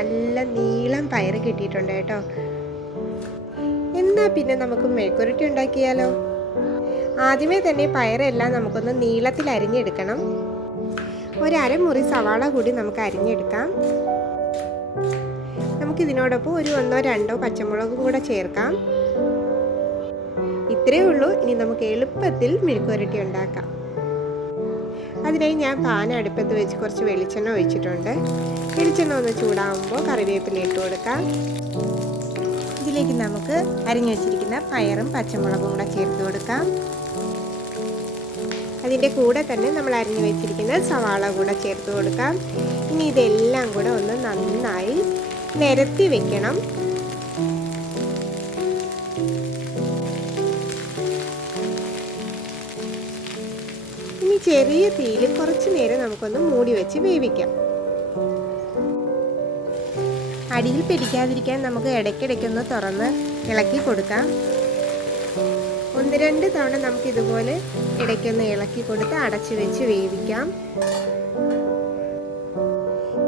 നല്ല നീളം പയർ കിട്ടിയിട്ടുണ്ട് കേട്ടോ. എന്നാൽ പിന്നെ നമുക്ക് മെഴുക്കുരട്ടി ഉണ്ടാക്കിയാലോ. ആദ്യമേ തന്നെ പയറെല്ലാം നമുക്കൊന്ന് നീളത്തിൽ അരിഞ്ഞെടുക്കണം. ഒരമുറി സവാള കൂടി നമുക്ക് അരിഞ്ഞെടുക്കാം. നമുക്കിതിനോടൊപ്പം ഒരു 1-2 പച്ചമുളകും കൂടെ ചേർക്കാം. ഇത്രയേ ഉള്ളൂ. ഇനി നമുക്ക് എളുപ്പത്തിൽ മെഴുക്കുരട്ടി ഉണ്ടാക്കാം. അതിനായി ഞാൻ പാൻ അടുപ്പത്ത് വെച്ച് കുറച്ച് വെളിച്ചെണ്ണ ഒഴിച്ചിട്ടുണ്ട്. വെളിച്ചെണ്ണ ഒന്ന് ചൂടാകുമ്പോൾ കറിവേപ്പില ഇട്ട് കൊടുക്കാം. ഇതിലേക്ക് നമുക്ക് അരിഞ്ഞു വെച്ചിരിക്കുന്ന പയറും പച്ചമുളകും കൂടെ ചേർത്ത് കൊടുക്കാം. അതിൻ്റെ കൂടെ തന്നെ നമ്മൾ അരിഞ്ഞു വെച്ചിരിക്കുന്ന സവാള കൂടെ ചേർത്ത് കൊടുക്കാം. ഇനി ഇതെല്ലാം കൂടെ ഒന്ന് നന്നായി നിരത്തി വെക്കണം. ഇനി ചെറിയ തീയിൽ കുറച്ച് നേരം നമുക്കൊന്ന് മൂടി വെച്ച് വേവിക്കാം. അടിയിൽ പിടിക്കാതിരിക്കാൻ നമുക്ക് ഇടയ്ക്കിടയ്ക്കൊന്ന് തുറന്ന് ഇളക്കി കൊടുക്കാം. 1-2 തവണ നമുക്കിതുപോലെ ഇടയ്ക്കൊന്ന് ഇളക്കി കൊടുത്ത് അടച്ചു വെച്ച് വേവിക്കാം.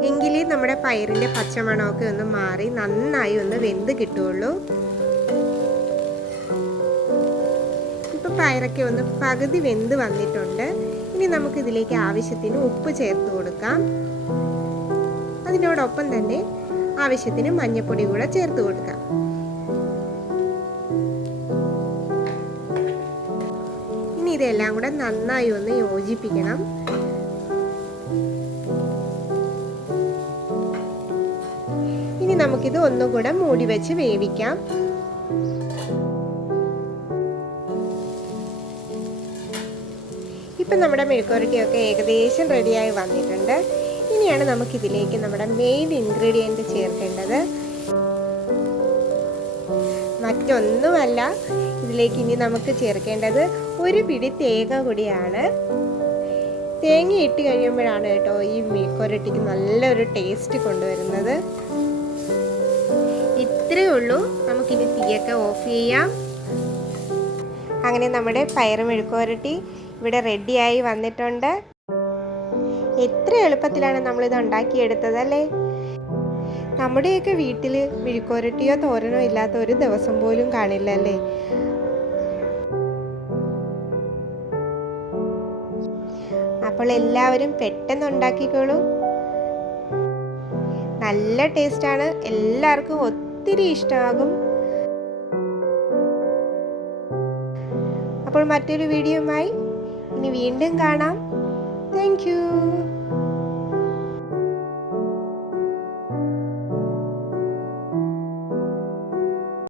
എങ്കിലേ നമ്മുടെ പയറിൻ്റെ പച്ചമണമൊക്കെ ഒന്ന് മാറി നന്നായി ഒന്ന് വെന്ത് കിട്ടുള്ളൂ. ഇപ്പം പയറൊക്കെ ഒന്ന് പകുതി വെന്ത് വന്നിട്ടുണ്ട്. ഇനി നമുക്കിതിലേക്ക് ആവശ്യത്തിന് ഉപ്പ് ചേർത്ത് കൊടുക്കാം. അതിനോടൊപ്പം തന്നെ ആവശ്യത്തിന് മഞ്ഞൾപ്പൊടി കൂടെ ചേർത്ത് കൊടുക്കാം. ഇനി ഇതെല്ലാം കൂടെ നന്നായി ഒന്ന് യോജിപ്പിക്കണം. ഇനി നമുക്കിത് ഒന്നുകൂടെ മൂടി വെച്ച് വേവിക്കാം. ഇപ്പം നമ്മുടെ മെഴുക്കുരട്ടിയൊക്കെ ഏകദേശം റെഡിയായി വന്നിട്ടുണ്ട്. ഇനിയാണ് നമുക്കിതിലേക്ക് നമ്മുടെ മെയിൻ ഇൻഗ്രീഡിയൻറ്റ് ചേർക്കേണ്ടത്. മറ്റൊന്നുമല്ല, ഇതിലേക്ക് ഇനി നമുക്ക് ചേർക്കേണ്ടത് ഒരു പിടി തേങ്ങ കൂടിയാണ്. തേങ്ങ ഇട്ട് കഴിയുമ്പോഴാണ് കേട്ടോ ഈ മെഴുക്കുരട്ടിക്ക് നല്ലൊരു ടേസ്റ്റ് കൊണ്ടുവരുന്നത്. ഇത്രയേ ഉള്ളൂ. നമുക്കിനി തീയൊക്കെ ഓഫ് ചെയ്യാം. അങ്ങനെ നമ്മുടെ പയർ മെഴുക്കുരട്ടി ഇവിടെ റെഡിയായി വന്നിട്ടുണ്ട്. എത്ര എളുപ്പത്തിലാണ് നമ്മളിത് ഉണ്ടാക്കിയെടുത്തത് അല്ലേ. നമ്മുടെയൊക്കെ വീട്ടിൽ മെഴുക്കുരട്ടിയോ തോരനോ ഇല്ലാത്ത ഒരു ദിവസം പോലും കാണില്ല അല്ലേ. അപ്പോൾ എല്ലാവരും പെട്ടെന്ന് ഉണ്ടാക്കിക്കോളൂ. നല്ല ടേസ്റ്റാണ്. എല്ലാവർക്കും ഒത്തിരി ഇഷ്ടമാകും. അപ്പോൾ മറ്റൊരു വീഡിയോയുമായി ഇനി വീണ്ടും കാണാം. Thank you.